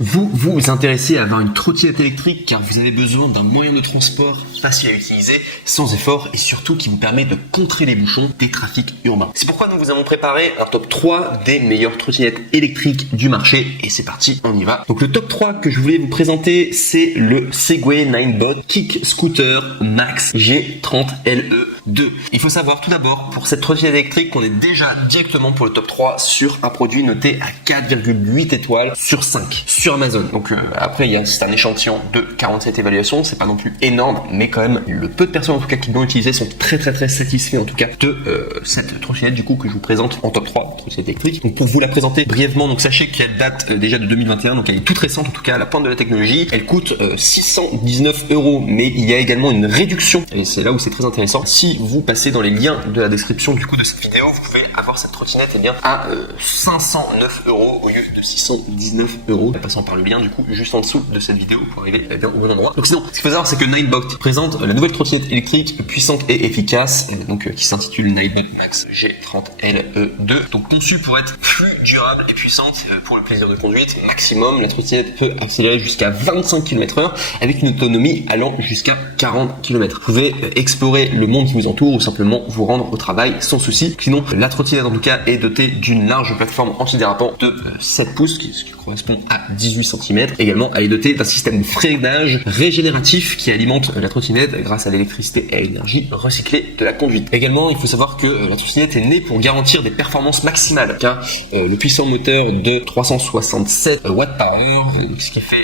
Vous vous intéressez à avoir une trottinette électrique car vous avez besoin d'un moyen de transport facile à utiliser, sans effort et surtout qui vous permet de contrer les bouchons des trafics urbains. C'est pourquoi nous vous avons préparé un top 3 des meilleures trottinettes électriques du marché et c'est parti, on y va. Donc le top 3 que je voulais vous présenter, c'est le Segway Ninebot Kick Scooter Max G30LE2. Il faut savoir tout d'abord pour cette trottinette électrique qu'on est déjà directement pour le top 3 sur un produit noté à 4,8 étoiles sur 5 sur Amazon. Donc après c'est un échantillon de 47 évaluations, c'est pas non plus énorme, mais quand même le peu de personnes en tout cas qui l'ont utilisé sont très satisfaits en tout cas de cette trottinette du coup que je vous présente en top 3 trottinette électrique. Donc pour vous la présenter brièvement, donc sachez qu'elle date déjà de 2021, donc elle est toute récente en tout cas à la pointe de la technologie. Elle coûte 619 €, mais il y a également une réduction et c'est là où c'est très intéressant. Si vous passez dans les liens de la description du coup de cette vidéo, vous pouvez avoir cette trottinette à 509 € au lieu de 619 €, passant par le lien du coup juste en dessous de cette vidéo pour arriver bien au bon endroit. Donc sinon, ce qu'il faut savoir, c'est que Ninebot présente la nouvelle trottinette électrique puissante et efficace, donc qui s'intitule Ninebot Max G30LE2. Donc conçue pour être plus durable et puissante pour le plaisir de conduite maximum. La trottinette peut accélérer jusqu'à 25 km/h avec une autonomie allant jusqu'à 40 km. Vous pouvez explorer le monde qui vous entoure ou simplement vous rendre au travail sans souci. Sinon, la trottinette en tout cas est dotée d'une large plateforme antidérapant de 7 pouces, ce qui correspond à 18 cm. Également, elle est dotée d'un système de freinage régénératif qui alimente la trottinette grâce à l'électricité et à l'énergie recyclée de la conduite. Également, il faut savoir que la trottinette est née pour garantir des performances maximales car le puissant moteur de 367 watts par heure, ce qui fait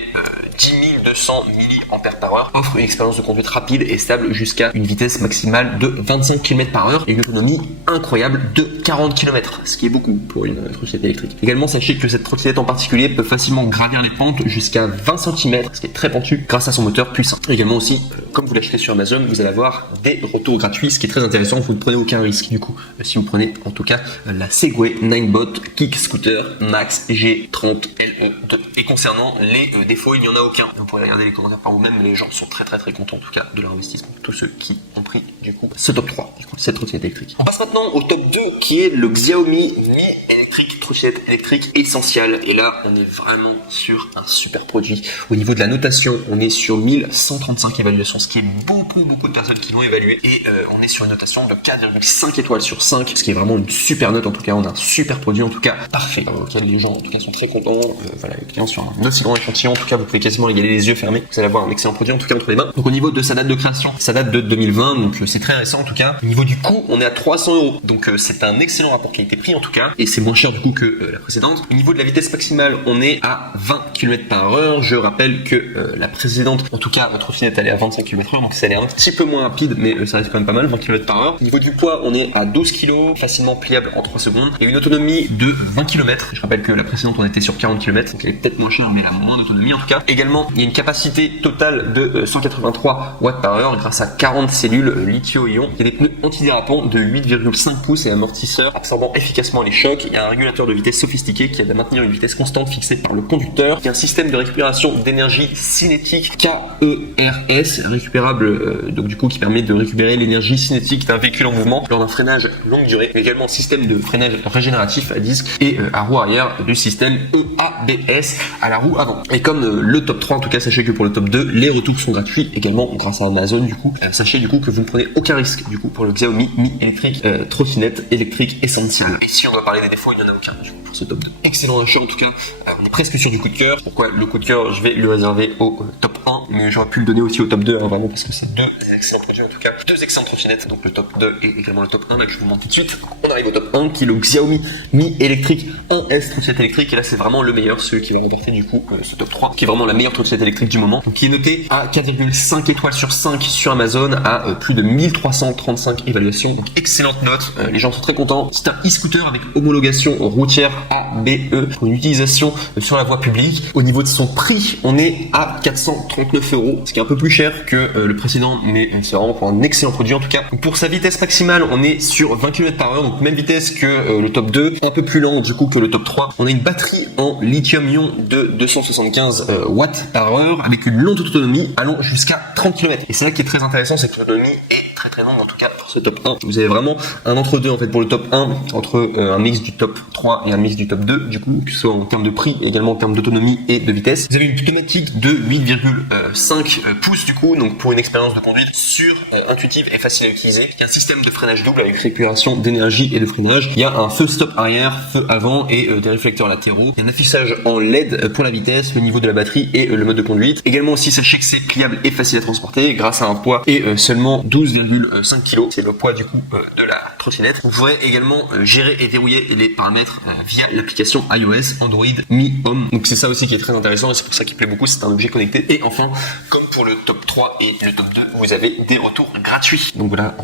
10 200 mAh, offre une expérience de conduite rapide et stable jusqu'à une vitesse maximale de 25 km/h et une autonomie incroyable de 40 km, ce qui est beaucoup pour une trottinette électrique. Également, sachez que cette trottinette en particulier peut facilement gravir les pentes jusqu'à 20 cm, ce qui est très pentu grâce à son moteur puissant. Également aussi, comme vous l'achetez sur Amazon, vous allez avoir des retours gratuits, ce qui est très intéressant, vous ne prenez aucun risque du coup, si vous prenez en tout cas la Segway Ninebot Kick Scooter Max G30LE2. Et concernant les défauts, il n'y en a aucun. Vous pourrez regarder les commentaires par vous-même, mais les gens sont très contents en tout cas de leur investissement. Tous ceux qui ont pris du coup ce top 3, du coup cette trottinette électrique. On passe maintenant au top 2 qui est le Xiaomi Mi électrique, trottinette électrique essentielle. Et là, on est vraiment sur un super produit. Au niveau de la notation, on est sur 1135 évaluations, ce qui est beaucoup de personnes qui l'ont évalué. Et on est sur une notation de 4,5 étoiles sur 5, ce qui est vraiment une super note. En tout cas, on a un super produit, en tout cas parfait, auquel les gens en tout cas sont très contents. Voilà, clients sur un aussi grand échantillon, en tout cas, vous pouvez quasiment régaler les yeux fermés. Vous allez avoir un excellent produit en tout cas entre les mains. Donc au niveau de sa date de création, ça date de 2020, donc c'est très récent en tout cas. Au niveau du coût, on est à 300 €. Donc c'est un excellent rapport qualité-prix en tout cas, et c'est moins cher du coup que la précédente. Au niveau de la vitesse maximale, on est à 20 km/h. Je rappelle que la précédente, en tout cas votre trottinette, elle est à 25 km/h, donc ça allait un petit peu moins rapide, mais ça reste quand même pas mal, 20 km/h. Au niveau du poids, on est à 12 kg, facilement pliable en 3 secondes, et une autonomie de 20 km. Je rappelle que la précédente, on était sur 40 km, donc elle est peut-être moins chère, mais elle a moins d'autonomie en tout cas. Également, il y a une capacité totale de 183 watts par heure grâce à 40 cellules lithium-ion. Il y a des pneus antidérapants de 8,5 pouces et amortisseurs absorbant efficacement les chocs. Il y a un régulateur de vitesse sophistiqué qui aide à maintenir une vitesse constante fixée par le conducteur. Il y a un système de récupération d'énergie cinétique KERS récupérable, donc du coup qui permet de récupérer l'énergie cinétique d'un véhicule en mouvement lors d'un freinage longue durée. Il y a également un système de freinage régénératif à disque et à roue arrière du système EABS à la roue avant. Et comme le top 3 en tout cas, sachez que pour le top 2, les retours sont gratuits également grâce à Amazon du coup. Sachez du coup que vous ne prenez aucun risque du coup pour le Xiaomi Mi électrique trottinette électrique essentielle. Et si on doit parler des défauts, il n'y en a aucun du coup pour ce top 2. Excellent achat en tout cas. On est presque sur du coup de cœur. Pourquoi le coup de cœur? Je vais le réserver au top 1, mais j'aurais pu le donner aussi au top 2 vraiment parce que c'est deux excellents produits en tout cas. Deux excellentes trottinettes, donc le top 2 et également le top 1 là que je vous montre tout de suite. On arrive au top 1 qui est le Xiaomi Mi électrique 1S trottinette électrique, et là c'est vraiment le meilleur, celui qui va remporter du coup ce top 3, qui est vraiment la meilleure trottinette électrique du moment, donc qui est noté à 4,5 étoiles sur 5 sur Amazon, à plus de 1335 évaluations, donc excellente note. Les gens sont très contents. C'est un e-scooter avec homologation routière ABE pour une utilisation sur la voie publique. Au niveau de son prix, on est à 439 €, ce qui est un peu plus cher que le précédent, mais c'est vraiment pour un excellent produit en tout cas. Donc pour sa vitesse maximale, on est sur 20 km/h, donc même vitesse que le top 2, un peu plus lent du coup que le top 3. On a une batterie en lithium-ion de 275 watts par heure avec une longue autonomie allant jusqu'à 30 km. Et c'est là qui est très intéressant, c'est que l'autonomie est très très longue en tout cas pour ce top 1. Vous avez vraiment un entre-deux en fait pour le top 1 entre un mix du top 3 et un mix du top 2 du coup, que ce soit en termes de prix et également en termes d'autonomie et de vitesse. Vous avez une pneumatique de 8,5 pouces du coup, donc pour une expérience de conduite sûre, intuitive et facile à utiliser. Il y a un système de freinage double avec récupération d'énergie et de freinage. Il y a un feu stop arrière, feu avant et des réflecteurs latéraux. Il y a un affichage en LED pour la vitesse, le niveau de la batterie et le mode de conduite. Également aussi, sachez que c'est pliable et facile à transporter grâce à un poids et seulement 12,5 kg. C'est le poids du coup de la trottinette. Vous pourrez également gérer et verrouiller les paramètres via l'application iOS, Android, Mi Home. Donc c'est ça aussi qui est très intéressant et c'est pour ça qu'il plaît beaucoup, c'est un objet connecté. Et enfin, comme pour le top 3 et le top 2, vous avez des retours gratuits. Donc voilà,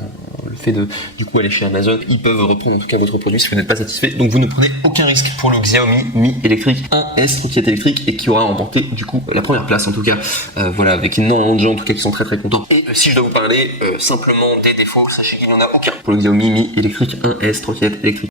le fait de du coup aller chez Amazon, ils peuvent reprendre en tout cas votre produit si vous n'êtes pas satisfait. Donc vous ne prenez aucun risque pour le Xiaomi Mi électrique 1S trottinette électrique et qui aura remporté du coup la première place en tout cas. Voilà, avec énormément de gens en tout cas qui sont très contents. Et si je dois vous parler simplement des défauts, sachez qu'il n'y en a aucun pour le Xiaomi Mi électrique 1S trottinette électrique.